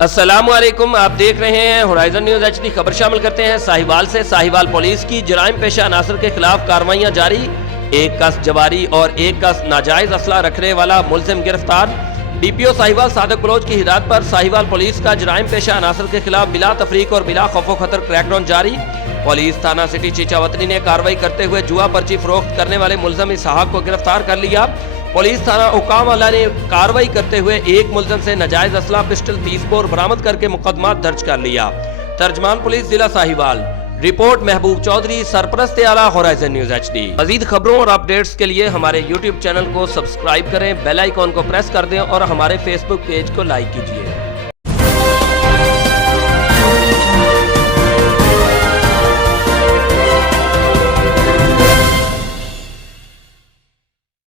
السلام علیکم، آپ دیکھ رہے ہیں ہورائزن نیوز HD خبر شامل کرتے ہیں ساہیوال سے۔ ساہیوال پولیس کی جرائم پیشہ عناصر کے خلاف کارروائیاں جاری، ایک کس جواری اور ایک کس ناجائز اسلحہ رکھنے والا ملزم گرفتار۔ DPO ساہیوال صادق بلوچ کی ہدایت پر ساہیوال پولیس کا جرائم پیشہ عناصر کے خلاف بلا تفریق اور بلا خوف و خطر کریک ڈاؤن جاری۔ پولیس تھانہ سٹی چیچا وطنی نے کارروائی کرتے ہوئے جوا پرچی فروخت کرنے والے ملزم اسحاق کو گرفتار کر لیا۔ پولیس تھانہ حکام والا نے کارروائی کرتے ہوئے ایک ملزم سے ناجائز اسلحہ پسٹل 30 بور برآمد کر کے مقدمات درج کر لیا۔ ترجمان پولیس ضلع ساہیوال۔ رپورٹ محبوب چودھری، سرپرست اعلیٰ ہورائزن نیوز HD۔ مزید خبروں اور اپڈیٹس کے لیے ہمارے YouTube چینل کو سبسکرائب کریں، بیل آئیکن کو پریس کر دیں اور ہمارے Facebook پیج کو لائک کیجیے۔